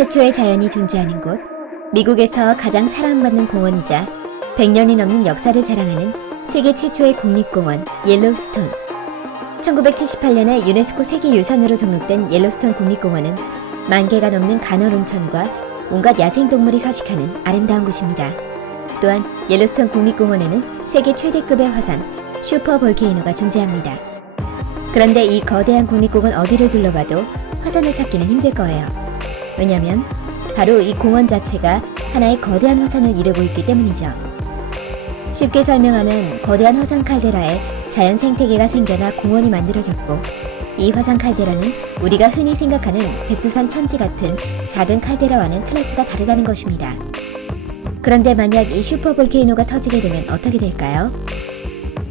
최초의 자연이 존재하는 곳, 미국에서 가장 사랑받는 공원이자 100년이 넘는 역사를 자랑하는 세계 최초의 국립공원 옐로우스톤. 1978년에 유네스코 세계유산으로 등록된 옐로스톤 국립공원은 10,000개가 넘는 간헐온천과 온갖 야생동물이 서식하는 아름다운 곳입니다. 또한 옐로스톤 국립공원에는 세계 최대급의 화산 슈퍼볼케이노가 존재합니다. 그런데 이 거대한 국립공원 어디를 둘러봐도 화산을 찾기는 힘들 거예요. 왜냐면 바로 이 공원 자체가 하나의 거대한 화산을 이루고 있기 때문이죠. 쉽게 설명하면 거대한 화산 칼데라에 자연 생태계가 생겨나 공원이 만들어졌고, 이 화산 칼데라는 우리가 흔히 생각하는 백두산 천지 같은 작은 칼데라와는 클래스가 다르다는 것입니다. 그런데 만약 이 슈퍼볼케이노가 터지게 되면 어떻게 될까요?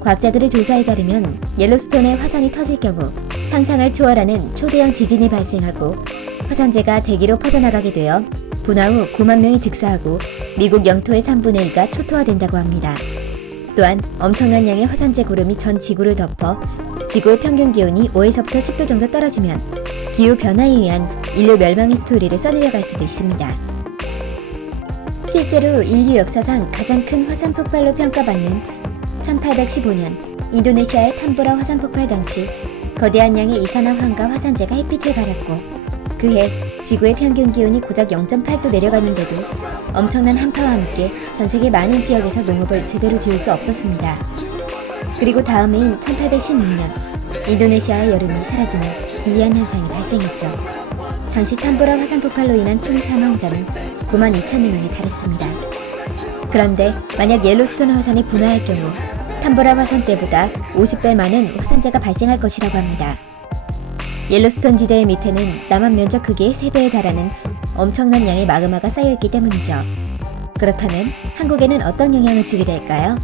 과학자들의 조사에 따르면 옐로스톤의 화산이 터질 경우 상상을 초월하는 초대형 지진이 발생하고 화산재가 대기로 퍼져나가게 되어 분화 후 9만 명이 즉사하고 미국 영토의 3분의 2가 초토화된다고 합니다. 또한 엄청난 양의 화산재 구름이 전 지구를 덮어 지구의 평균 기온이 5에서부터 10도 정도 떨어지면 기후 변화에 의한 인류 멸망의 스토리를 써내려갈 수도 있습니다. 실제로 인류 역사상 가장 큰 화산 폭발로 평가받는 1815년 인도네시아의 탐보라 화산 폭발 당시 거대한 양의 이산화황과 화산재가 햇빛을 발했고, 그해 지구의 평균 기온이 고작 0.8도 내려갔는데도 엄청난 한파와 함께 전세계 많은 지역에서 농업을 제대로 지을 수 없었습니다. 그리고 다음해인 1816년 인도네시아의 여름이 사라지는 기이한 현상이 발생했죠. 당시 탐보라 화산 폭발로 인한 총 사망자는 92,000명에 달했습니다. 그런데 만약 옐로스톤 화산이 분화할 경우 탐보라 화산 때보다 50배 많은 화산재가 발생할 것이라고 합니다. 옐로스톤 지대의 밑에는 남한 면적 크기의 3배에 달하는 엄청난 양의 마그마가 쌓여있기 때문이죠. 그렇다면 한국에는 어떤 영향을 주게 될까요?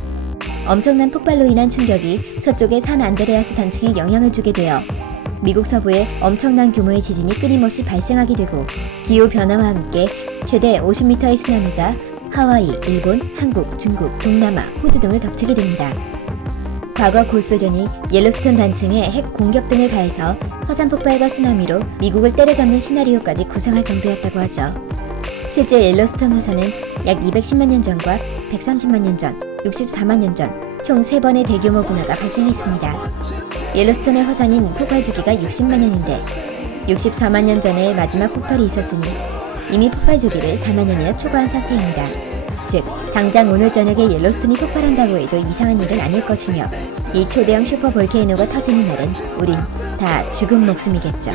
엄청난 폭발로 인한 충격이 서쪽의 산 안드레아스 단층에 영향을 주게 되어 미국 서부에 엄청난 규모의 지진이 끊임없이 발생하게 되고, 기후 변화와 함께 최대 50m의 쓰나미가 하와이, 일본, 한국, 중국, 동남아, 호주 등을 덮치게 됩니다. 과거 고소련이 옐로스톤 단층에 핵 공격 등을 가해서 화산 폭발과 쓰나미로 미국을 때려잡는 시나리오까지 구상할 정도였다고 하죠. 실제 옐로스톤 화산은 약 210만 년 전과 130만 년 전, 64만 년 전, 총 3번의 대규모 분화가 발생했습니다. 옐로스톤의 화산인 폭발 주기가 60만 년인데 64만 년 전에 마지막 폭발이 있었으니 이미 폭발 주기를 4만 년이나 초과한 상태입니다. 즉, 당장 오늘 저녁에 옐로스톤이 폭발한다고 해도 이상한 일은 아닐 것이며, 이 초대형 슈퍼볼케이노가 터지는 날은 우린 다 죽은 목숨이겠죠.